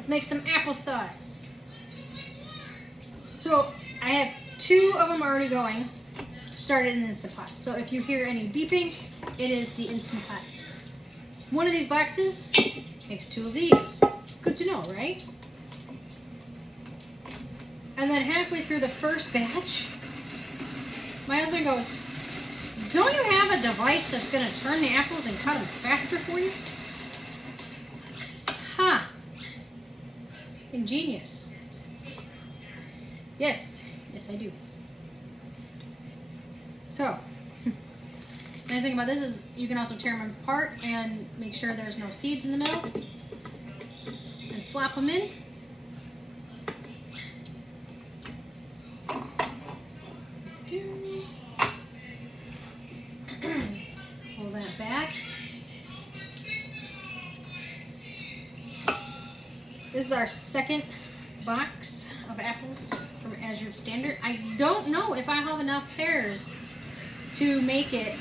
Let's make some applesauce. So I have 2 of them already going, started in the Instant Pot. So if you hear any beeping, it is the Instant Pot. One of these boxes makes 2 of these. Good to know, right? And then halfway through the first batch, my husband goes, don't you have a device that's going to turn the apples and cut them faster for you? Huh. Ingenious. Yes. Yes, I do. So, nice thing about this is you can also tear them apart and make sure there's no seeds in the middle. And flop them in. Pull that back. This is our second box of apples from Azure Standard. I don't know if I have enough pears to make it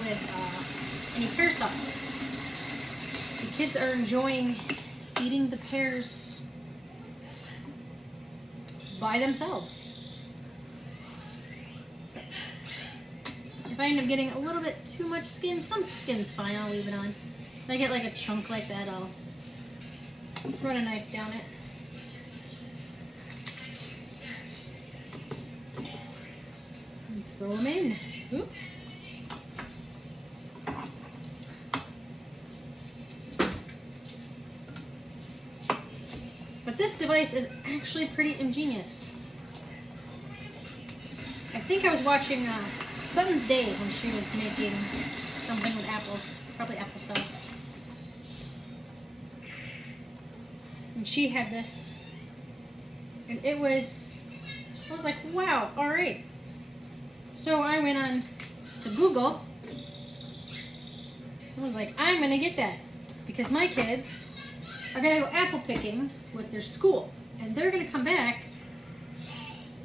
with any pear sauce. The kids are enjoying eating the pears by themselves. So, if I end up getting a little bit too much skin, some skin's fine, I'll leave it on. If I get like a chunk like that, I'll run a knife down it. And throw them in. Ooh. But this device is actually pretty ingenious. I think I was watching Sutton's Days when she was making something with apples, probably applesauce. And she had this, and I was like, wow, all right. So I went on to Google and was like, I'm gonna get that because my kids are gonna go apple picking with their school, and they're gonna come back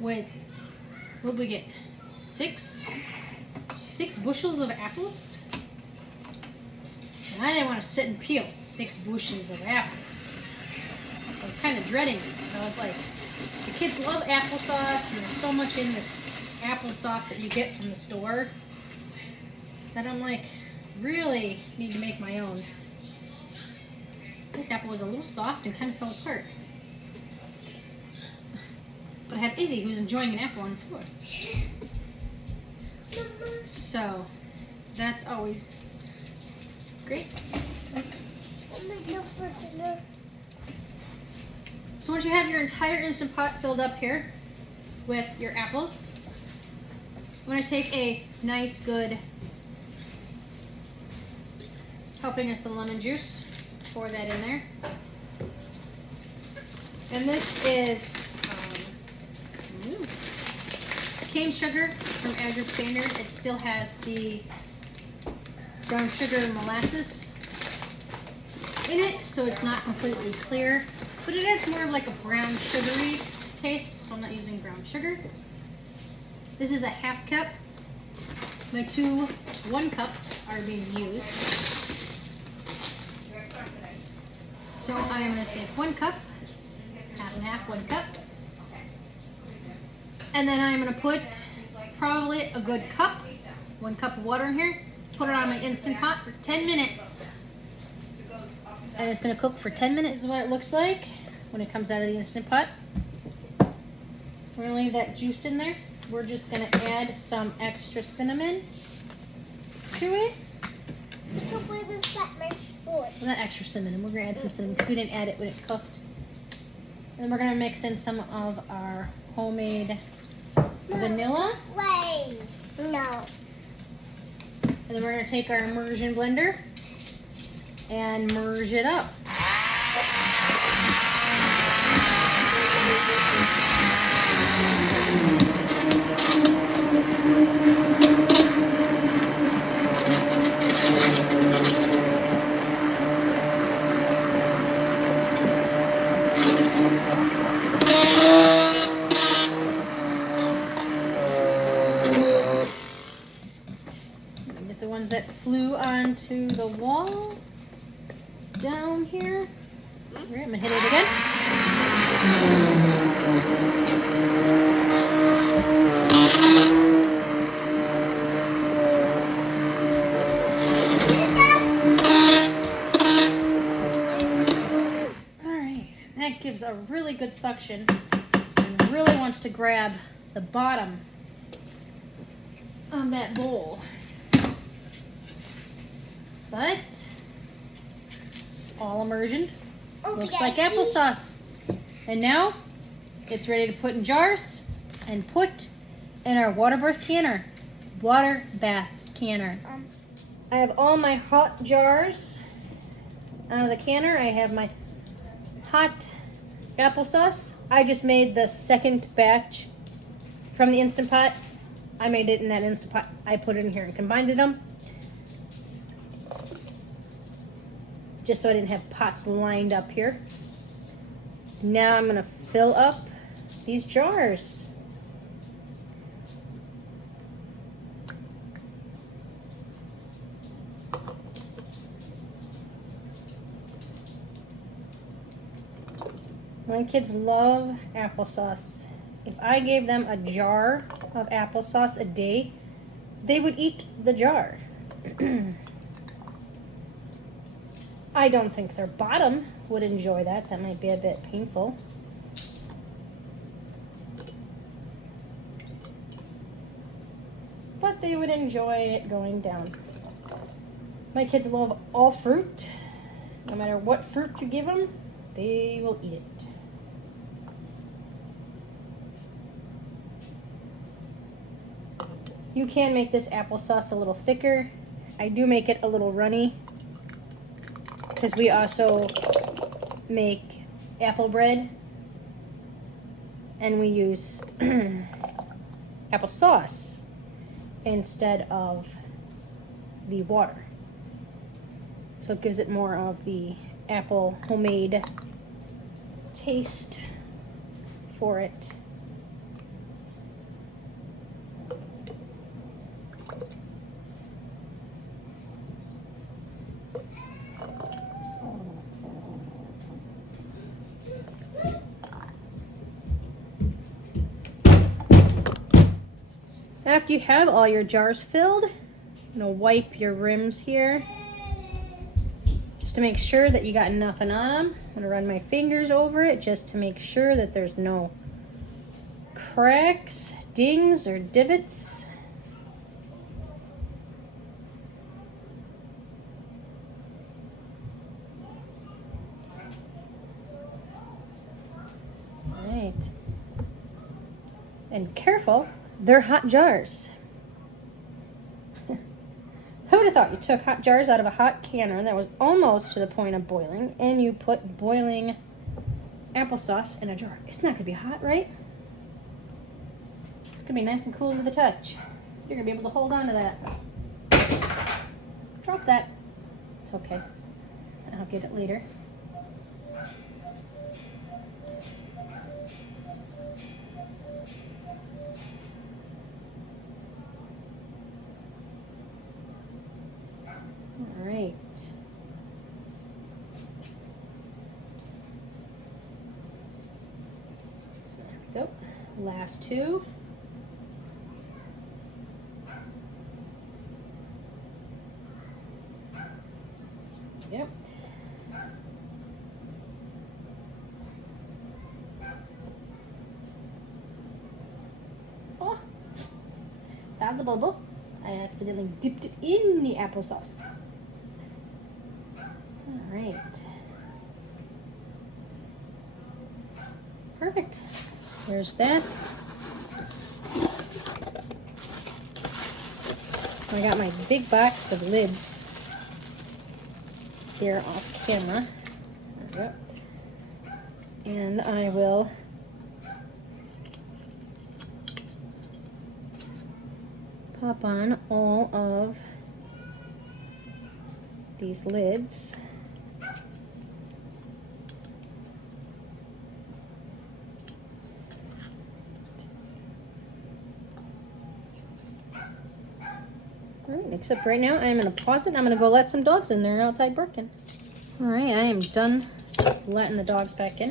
with, what did we get? Six bushels of apples. And I didn't want to sit and peel 6 bushels of apples. I was kind of dreading it. I was like, the kids love applesauce, and there's so much in this applesauce that you get from the store that I'm like, really need to make my own. This apple was a little soft and kind of fell apart. But I have Izzy who's enjoying an apple on the floor. So that's always great. So once you have your entire Instant Pot filled up here with your apples, I'm going to take a nice, good helping of some lemon juice, pour that in there. And this is cane sugar from Azure Standard. It still has the brown sugar and molasses in it, so it's not completely clear, but it adds more of like a brown sugary taste, so I'm not using brown sugar. This is a 1/2 cup. My 2 1 cups are being used. So I am going to take 1 cup, 1/2 and 1/2, 1 cup. And then I'm going to put probably a good cup, 1 cup of water in here, put it on my Instant Pot for 10 minutes. And it's going to cook for 10 minutes. This is what it looks like when it comes out of the Instant Pot. We're going to leave that juice in there. We're just going to add some extra cinnamon to it. Well, not extra cinnamon. We're going to add some cinnamon because we didn't add it when it cooked. And then we're going to mix in some of our homemade vanilla. No. And then we're going to take our immersion blender and merge it up. Get the ones that flew onto the wall down here. All right, I'm gonna hit it again. All right, that gives a really good suction and really wants to grab the bottom of that bowl. But all immersion. Looks like applesauce. And now it's ready to put in jars and put in our water bath canner. I have all my hot jars out of the canner. I have my hot applesauce. I just made the second batch from the Instant Pot. I made it in that Instant Pot. I put it in here and combined them. Just so I didn't have pots lined up here. Now I'm gonna fill up these jars. My kids love applesauce. If I gave them a jar of applesauce a day, they would eat the jar. I don't think their bottom would enjoy that. That might be a bit painful. But they would enjoy it going down. My kids love all fruit. No matter what fruit you give them, they will eat it. You can make this applesauce a little thicker. I do make it a little runny, because we also make apple bread and we use applesauce instead of the water. So it gives it more of the apple homemade taste for it. After you have all your jars filled, I'm gonna wipe your rims here just to make sure that you got nothing on them. I'm gonna run my fingers over it just to make sure that there's no cracks, dings, or divots. All right. And careful. They're hot jars. Who would have thought you took hot jars out of a hot canner that was almost to the point of boiling and you put boiling applesauce in a jar? It's not going to be hot, right? It's going to be nice and cool to the touch. You're going to be able to hold on to that. Drop that. It's okay. I'll get it later. All right. There we go. Last two. Yep. Oh, found the bubble. I accidentally dipped it in the applesauce. All right. Perfect. There's that. I got my big box of lids here off camera. There we go. And I will pop on all of these lids. Alright, except right now I'm going to pause it and I'm going to go let some dogs in there outside barking. Alright, I am done letting the dogs back in.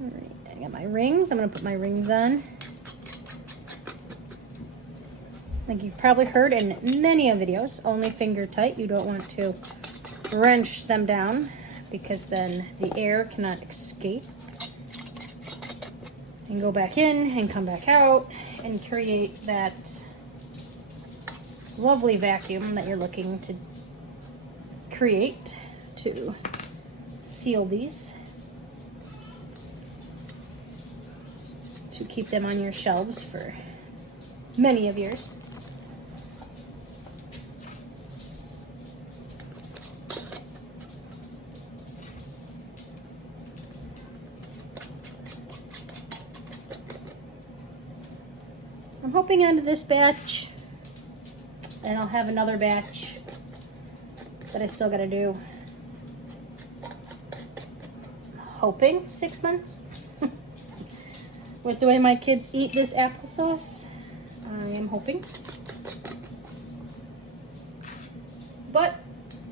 Alright, I got my rings. I'm going to put my rings on. Like you've probably heard in many videos, only finger tight. You don't want to wrench them down because then the air cannot escape and go back in and come back out and create that lovely vacuum that you're looking to create to seal these, to keep them on your shelves for many of years. I'm hoping onto this batch, and I'll have another batch that I still gotta do. Hoping 6 months. With the way my kids eat this applesauce, I am hoping. But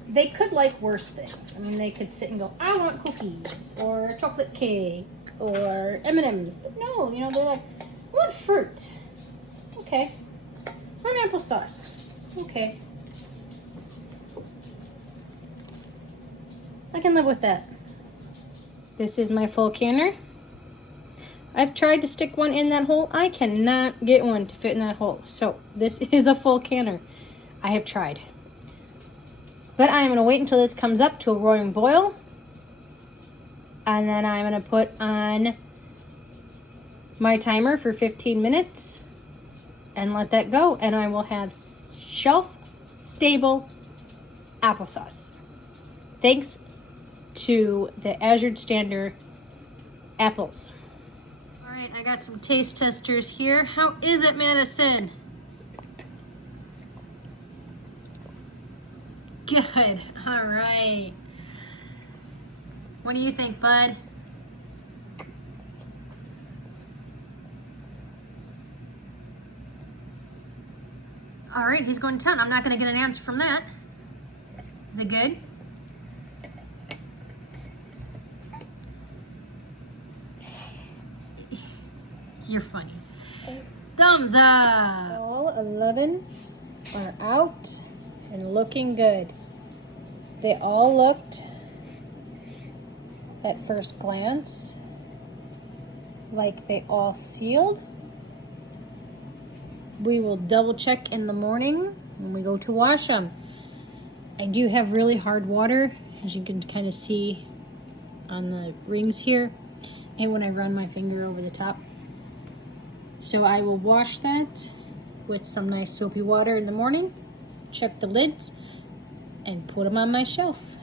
they could like worse things. I mean, they could sit and go, I want cookies, or chocolate cake, or M&Ms. But no, you know, they're like, I want fruit. Okay. I want applesauce. Okay. I can live with that. This is my full canner. I've tried to stick one in that hole. I cannot get one to fit in that hole. So this is a full canner. I have tried. But I'm going to wait until this comes up to a roaring boil. And then I'm going to put on my timer for 15 minutes and let that go. And I will have shelf-stable applesauce. Thanks to the Azure Standard apples. All right, I got some taste testers here. How is it, Madison? Good. All right. What do you think, bud? All right, he's going to town. I'm not going to get an answer from that. Is it good? You're funny. Thumbs up. All 11 are out and looking good. They all looked, at first glance, like they all sealed. We will double check in the morning when we go to wash them. I do have really hard water, as you can kind of see on the rings here, and when I run my finger over the top. So I will wash that with some nice soapy water in the morning, check the lids, and put them on my shelf.